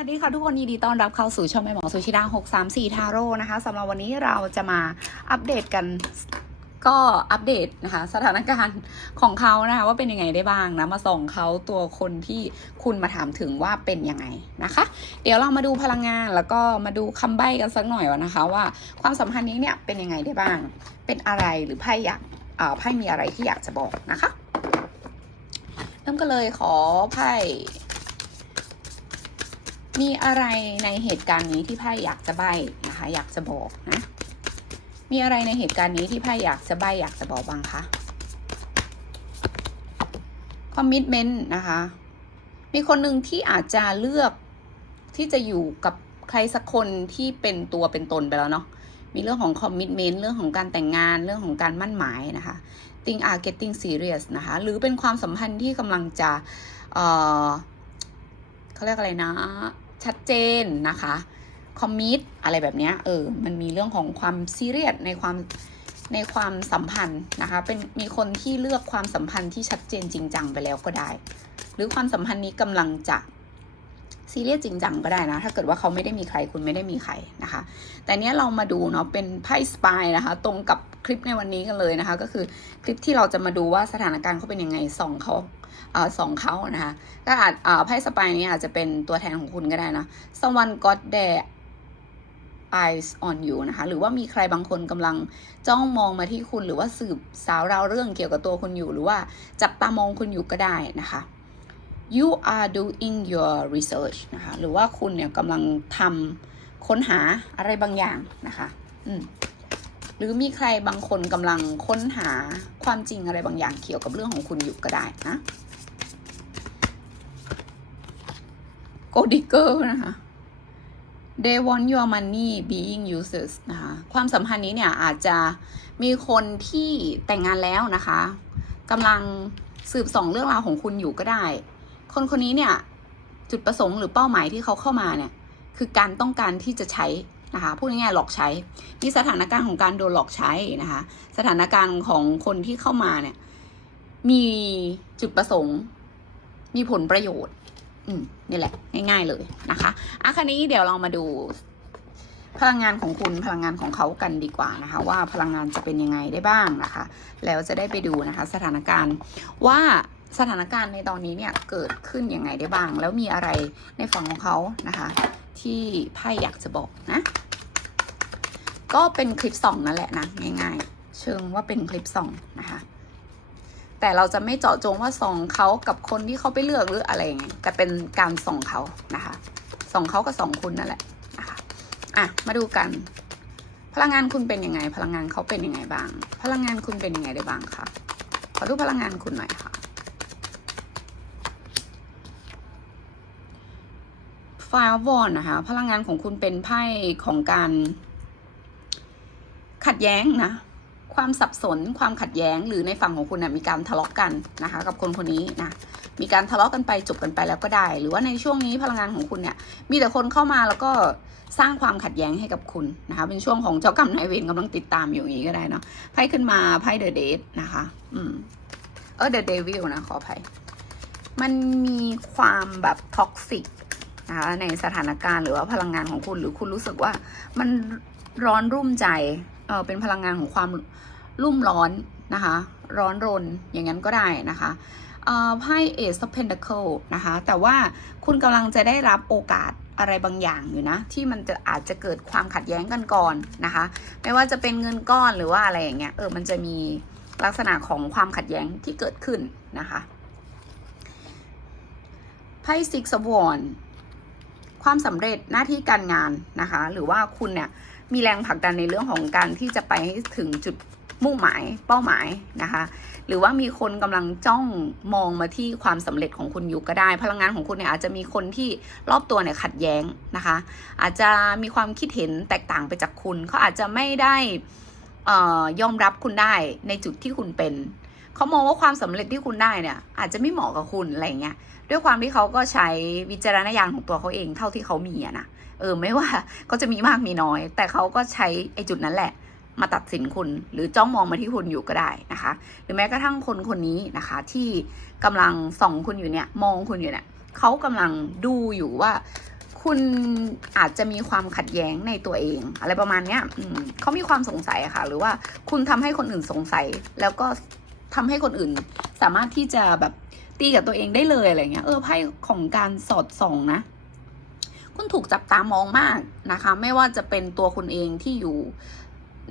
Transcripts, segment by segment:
วัสดีค่ะทุกคนยินดีต้อนรับเข้าสู่ช่องแม่หมอสุชิดา634 ทาโร่นะคะสำหรับวันนี้เราจะมาอัปเดตกันก็อัปเดตนะคะสถานการณ์ของเขานะคะว่าเป็นยังไงได้บ้างนะมาส่องเขาตัวคนที่คุณมาถามถึงว่าเป็นยังไงนะคะ เดี๋ยวเรามาดูพลังงานแล้วก็มาดูคำใบ้กันสักหน่อยวะนะคะ ว่าความสัมพันธ์นี้เนี่ยเป็นยังไงได้บ้าง เป็นอะไรหรือไพ่อยากเอ่อไพ่มีอะไรที่อยากจะบอกนะคะ เริ่มกันเลยขอไพ่ มีอะไรในเหตุการณ์นี้ที่ไพ่อยากจะใบ้นะคะ อยากจะบอกนะ มีอะไรในเหตุการณ์นี้ที่ไพ่อยากจะใบ้อยากจะบอกบ้างคะคอมมิชเมนต์นะคะ มีคนหนึ่งที่อาจจะเลือกที่จะอยู่กับใครสักคนที่เป็นตัวเป็นตนไปแล้วเนาะ มีเรื่องของคอมมิชเมนต์เรื่องของการแต่งงานเรื่องของการมั่นหมายนะคะ thing are getting serious นะคะ หรือเป็นความสัมพันธ์ที่กำลังจะ เอ่อเขาเรียกอะไรนะ ชัดเจนนะคะคอมมิตอะไรแบบเนี้ยเออมันมีเรื่องของความซีเรียสในความในความสัมพันธ์นะคะเป็นมีคนที่เลือกความสัมพันธ์ที่ชัดเจนจริงจังไปแล้วก็ได้ หรือความสัมพันธ์นี้กำลังจะซีเรียสจริงจังก็ได้นะ ถ้าเกิดว่าเขาไม่ได้มีใครคุณไม่ได้มีใครนะคะ แต่เนี้ยเรามาดูเนาะเป็นไพ่สปายนะคะ ตรงกับคลิปในวันนี้กันเลยนะคะ ก็คือคลิปที่เราจะมาดูว่าสถานการณ์เขาเป็นยังไงส่องเขา สองเขานะคะก็อาจไพ่สปายนี้อาจจะเป็นตัวแทนของคุณก็ได้นะ someone got their eyes on you นะคะ หรือว่ามีใครบางคนกำลังจ้องมองมาที่คุณหรือว่าสืบสาวราวเรื่องเกี่ยวกับตัวคุณอยู่ หรือว่าจับตามองคุณอยู่ก็ได้นะคะ you are doing your research นะคะ หรือว่าคุณเนี่ยกำลังทำค้นหาอะไรบางอย่างนะคะ อืม หรือมีใครบางคนกำลังค้นหาความจริงอะไรบางอย่างเกี่ยวกับเรื่องของคุณอยู่ก็ได้นะโกดิเกอร์นะคะ they want your money being useless นะคะความสัมพันธ์นี้เนี่ยอาจจะมีคนที่แต่งงานแล้วนะคะกำลังสืบส่องเรื่องราวของคุณอยู่ก็ได้ คนคนนี้เนี่ยจุดประสงค์หรือเป้าหมายที่เขาเข้ามาเนี่ยคือการต้องการที่จะใช้ นะคะพูดง่ายๆหลอกใช้ มีสถานการณ์ของการโดนหลอกใช้นะคะ สถานการณ์ของคนที่เข้ามาเนี่ย มีจุดประสงค์ มีผลประโยชน์ อืมนี่แหละ ง่าย ๆเลยนะคะอะคันนี้เดี๋ยวเรามาดู พลังงานของคุณพลังงานของเขากันดีกว่านะคะ ว่าพลังงานจะเป็นยังไงได้บ้างนะคะ แล้วจะได้ไปดูนะคะ สถานการณ์ว่าสถานการณ์ในตอนนี้เนี่ยเกิดขึ้นยังไงได้บ้าง แล้วมีอะไรในฝั่งของเขานะคะ ที่ไพ่อยากจะบอกนะ ก็เป็นคลิปสองนั่นแหละนะง่ายๆ เชิงว่าเป็นคลิปสองนะคะ แต่เราจะไม่เจาะจงว่าส่องเขากับคนที่เขาไปเลือกหรืออะไรอย่างเงี้ยแต่เป็นการส่องเขานะคะส่องเขากับส่องคุณนั่นแหละนะคะอะมาดูกัน พลังงานคุณเป็นยังไง พลังงานเขาเป็นยังไงบ้าง พลังงานคุณเป็นยังไงได้บ้างคะขอดูพลังงานคุณหน่อยค่ะ ฟาวอนนะคะ พลังงานของคุณเป็นไพ่ของการ ขัดแย้งนะ ความสับสนความขัดแย้งหรือในฝั่งของคุณนะมีการทะเลาะกันนะคะ กับคนคนนี้นะมีการทะเลาะกันไปจบกันไปแล้วก็ได้ หรือว่าในช่วงนี้พลังงานของคุณเนี่ย มีแต่คนเข้ามาแล้วก็สร้างความขัดแย้งให้กับคุณนะคะ เป็นช่วงของเจ้ากรรมนายเวรกำลังติดตามอยู่อย่างนี้ก็ได้เนาะไพ่ขึ้นมาไพ่เดอะเดทนะคะ อืมเออเดอะเดวิลนะขออภัยมันมีความแบบท็อกซิกนะคะในสถานการณ์หรือว่าพลังงานของคุณหรือคุณรู้สึกว่ามันร้อนรุ่มใจ เออเป็นพลังงานของความรุ่มร้อนนะคะ ร้อนรนอย่างนั้นก็ได้นะคะเออไพ่ Ace of Pentacle นะคะ แต่ว่าคุณกำลังจะได้รับโอกาสอะไรบางอย่างอยู่นะ ที่มันจะอาจจะเกิดความขัดแย้งกันก่อนนะคะ ไม่ว่าจะเป็นเงินก้อนหรือว่าอะไรอย่างเงี้ยเออมันจะมีลักษณะของความขัดแย้งที่เกิดขึ้นนะคะไพ่ Six of Wands ความสำเร็จหน้าที่การงานนะคะ หรือว่าคุณเนี่ย มีแรงผลักดันในเรื่องของการที่จะไปให้ถึงจุดมุ่งหมายเป้าหมายนะคะ หรือว่ามีคนกำลังจ้องมองมาที่ความสำเร็จของคุณอยู่ก็ได้ พลังงานของคุณเนี่ยอาจจะมีคนที่รอบตัวเนี่ยขัดแย้งนะคะ อาจจะมีความคิดเห็นแตกต่างไปจากคุณเขาอาจจะไม่ได้อ่อยอมรับคุณได้ในจุดที่คุณเป็น เขามองว่าความสำเร็จที่คุณได้เนี่ย อาจจะไม่เหมาะกับคุณอะไรเงี้ยด้วยความที่เขาก็ใช้วิจารณญาณของตัวเขาเองเท่าที่เขามีอะนะเออไม่ว่าเขาจะมีมากมีน้อย แต่เขาก็ใช้ไอ้จุดนั้นแหละ มาตัดสินคุณ หรือจ้องมองมาที่คุณอยู่ก็ได้นะคะ หรือแม้กระทั่งคนคนนี้นะคะ ที่กำลังส่องคุณอยู่เนี่ย มองคุณอยู่เนี่ยเขากำลังดูอยู่ว่าคุณอาจจะมีความขัดแย้งในตัวเอง อะไรประมาณเนี้ยเขามีความสงสัยอะค่ะ หรือว่าคุณทำให้คนอื่นสงสัย แล้วก็ ทำให้คนอื่น สามารถที่จะแบบตีกับตัวเองได้เลยอะไรเงี้ยเออไพ่ของการสอดส่องนะ คุณถูกจับตามองมากนะคะ ไม่ว่าจะเป็นตัวคุณเองที่อยู่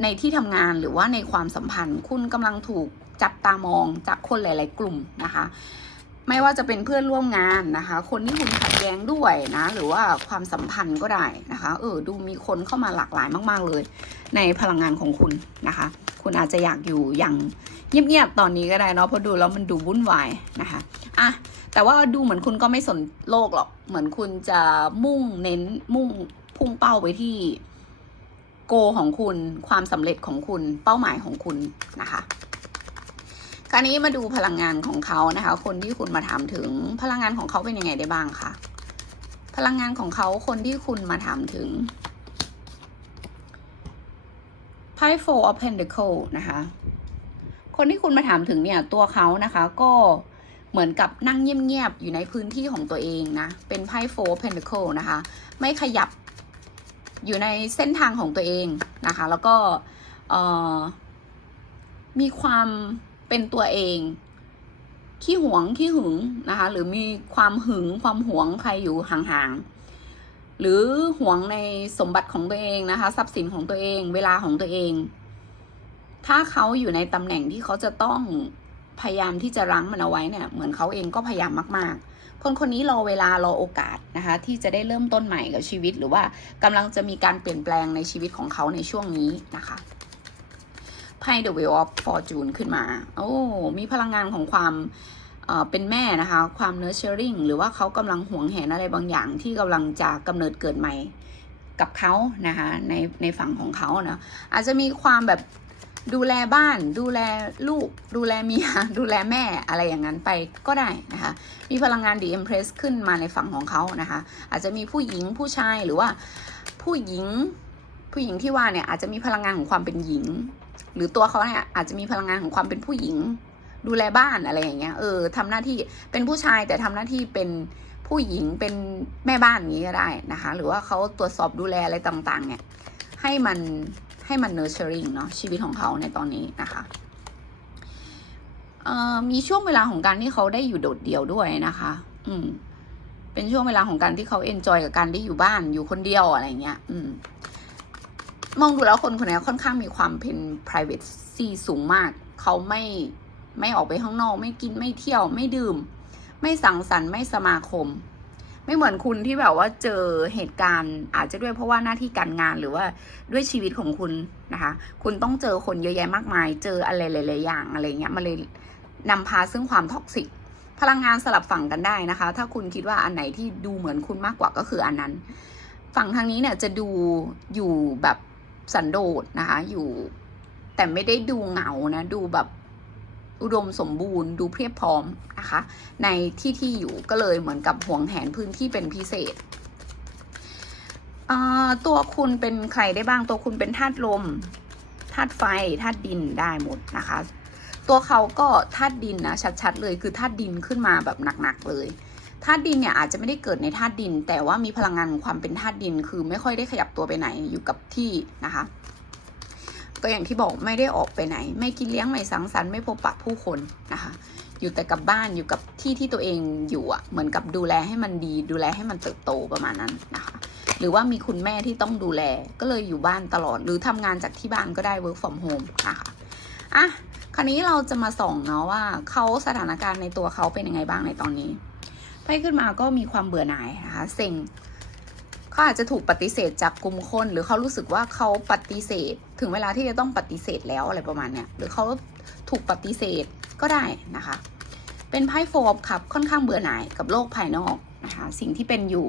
ในที่ทำงานหรือว่าในความสัมพันธ์ คุณกำลังถูกจับตามองจากคนหลาย ๆ กลุ่มนะคะ ไม่ว่าจะเป็นเพื่อนร่วมงานนะคะ คนที่คุณขัดแย้งด้วยนะ หรือว่าความสัมพันธ์ก็ได้นะคะ เออ ดูมีคนเข้ามาหลากหลายมาก ๆ เลย ในพลังงานของคุณนะคะ คุณอาจจะอยากอยู่อย่างเงียบ ๆ ตอนนี้ก็ได้เนาะ เพราะดูแล้วมันดูวุ่นวายนะคะ อะ แต่ว่าดูเหมือนคุณก็ไม่สนโลกหรอก เหมือนคุณจะมุ่งเน้นมุ่งพุ่งเป้าไปที่โกของคุณ ความสำเร็จของคุณ เป้าหมายของคุณนะคะ คราวนี้มาดูพลังงานของเขานะคะ คนที่คุณมาถามถึงพลังงานของเขาเป็นยังไงได้บ้างคะพลังงานของเขาคนที่คุณมาถามถึงไพ่ four of pentacle นะคะ คนที่คุณมาถามถึงเนี่ยตัวเขานะคะ ก็เหมือนกับนั่งเงียบๆอยู่ในพื้นที่ของตัวเองนะ เป็นไพ่ four of pentacle นะคะ ไม่ขยับอยู่ในเส้นทางของตัวเองนะคะ แล้วก็มีความ เป็นตัวเอง ขี้หวงขี้หึงนะคะ หรือมีความหึงความหวงใครอยู่ห่างๆ หรือหวงในสมบัติของตัวเองนะคะ ทรัพย์สินของตัวเอง เวลาของตัวเอง ถ้าเขาอยู่ในตำแหน่งที่เขาจะต้องพยายามที่จะรั้งมันเอาไว้เนี่ย เหมือนเขาเองก็พยายามมาก ๆ คนคนนี้รอเวลารอโอกาสนะคะ ที่จะได้เริ่มต้นใหม่กับชีวิต หรือว่ากำลังจะมีการเปลี่ยนแปลงในชีวิตของเขาในช่วงนี้นะคะ ไพ่ The Wheel of Fortune ขึ้นมา โอ้ มีพลังงานของความเป็นแม่นะคะ ความ nurturing หรือว่าเขากำลังห่วงแหนอะไรบางอย่างที่กำลังจะกำเนิดเกิดใหม่กับเขานะคะในในฝั่งของเขานะอาจจะมีความแบบดูแลบ้าน ดูแลลูก ดูแลเมียดูแลแม่อะไรอย่างนั้นไปก็ได้นะคะ มีพลังงาน The Empress ขึ้นมาในฝั่งของเขานะคะ อาจจะมีผู้หญิงผู้ชายหรือว่าผู้หญิง ผู้หญิงที่ว่าเนี่ยอาจจะมีพลังงานของความเป็นหญิง หรือตัวเขาเนี่ยอาจจะมีพลังงานของความเป็นผู้หญิง ดูแลบ้านอะไรอย่างเงี้ยเออทำหน้าที่เป็นผู้ชายแต่ทำหน้าที่เป็นผู้หญิงเป็นแม่บ้านอย่างนี้ก็ได้นะคะ หรือว่าเขาตรวจสอบดูแลอะไรต่าง ๆ เนี่ย ให้มันให้มัน nurturing เนาะชีวิตของเขาในตอนนี้นะคะเอ่อมีช่วงเวลาของการที่เขาได้อยู่โดดเดี่ยวด้วยนะคะ อืม เป็นช่วงเวลาของการที่เขา enjoy กับการได้อยู่บ้านอยู่คนเดียวอะไรเงี้ย อืม มองดูแล้วคนคนนี้ค่อนข้างมีความเป็น privacy สูงมาก เขาไม่ไม่ออกไปข้างนอก ไม่กินไม่เที่ยวไม่ดื่ม ไม่สังสรรค์ไม่สมาคม ไม่เหมือนคุณที่แบบว่าเจอเหตุการณ์อาจจะด้วยเพราะว่าหน้าที่การงานหรือว่าด้วยชีวิตของคุณนะคะ คุณต้องเจอคนเยอะแยะมากมาย เจออะไรหลายๆอย่างอะไรเงี้ยมันเลยนำพาซึ่งความท็อกซิกพลังงานสลับฝั่งกันได้นะคะ ถ้าคุณคิดว่าอันไหนที่ดูเหมือนคุณมากกว่าก็คืออันนั้น ฝั่งทางนี้เนี่ยจะดูอยู่แบบ สันโดษนะคะ อยู่ แต่ไม่ได้ดูเหงานะ ดูแบบอุดมสมบูรณ์ดูเพียบพร้อมนะคะ ในที่ที่อยู่ก็เลยเหมือนกับห่วงแหนพื้นที่เป็นพิเศษตัวคุณเป็นใครได้บ้างตัวคุณเป็นธาตุลมธาตุไฟธาตุดินได้หมดนะคะ ตัวเขาก็ธาตุดินนะชัดๆเลยคือธาตุดินขึ้นมาแบบหนักๆเลย ธาตุดินเนี่ยอาจจะไม่ได้เกิดในธาตุดิน แต่ว่ามีพลังงานของความเป็นธาตุดิน คือไม่ค่อยได้ขยับตัวไปไหนอยู่กับที่นะคะ ก็อย่างที่บอกไม่ได้ออกไปไหน ไม่กินเลี้ยงไม่สังสรรค์ไม่พบปะผู้คนนะคะอยู่แต่กับบ้านอยู่กับที่ที่ตัวเองอยู่อะเหมือนกับดูแลให้มันดี ดูแลให้มันเติบโตประมาณนั้นนะคะ หรือว่ามีคุณแม่ที่ต้องดูแลก็เลยอยู่บ้านตลอด หรือทำงานจากที่บ้านก็ได้ work from home นะคะอะคราวนี้เราจะมาส่องเนาะว่าเขาสถานการณ์ในตัวเขาเป็นยังไงบ้างในตอนนี้ ไพ่ขึ้นมาก็มีความเบื่อหน่ายนะคะเซ็งเขาอาจจะถูกปฏิเสธจากกลุ่มคน หรือเขารู้สึกว่าเขาปฏิเสธ ถึงเวลาที่จะต้องปฏิเสธแล้วอะไรประมาณเนี้ยหรือเขาถูกปฏิเสธก็ได้นะคะ เป็นไพ่โฟบครับค่อนข้างเบื่อหน่ายกับโลกภายนอกนะคะสิ่งที่เป็นอยู่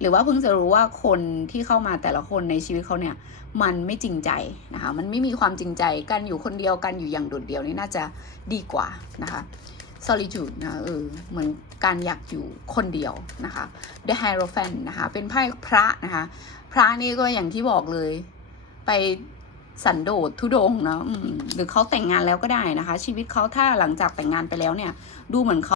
หรือว่าเพิ่งจะรู้ว่าคนที่เข้ามาแต่ละคนในชีวิตเขาเนี่ยมันไม่จริงใจนะคะมันไม่มีความจริงใจการอยู่คนเดียวกันอยู่อย่างโดดเดี่ยวนี่น่าจะดีกว่านะคะ solitude นะเออเหมือนการอยากอยู่คนเดียวนะคะ The Hierophant นะคะ เป็นไพ่พระนะคะ พระนี่ก็อย่างที่บอกเลย ไปสันโดษทุดงเนาะหรือเขาแต่งงานแล้วก็ได้นะคะ ชีวิตเขาถ้าหลังจากแต่งงานไปแล้วเนี่ย ดูเหมือนเขา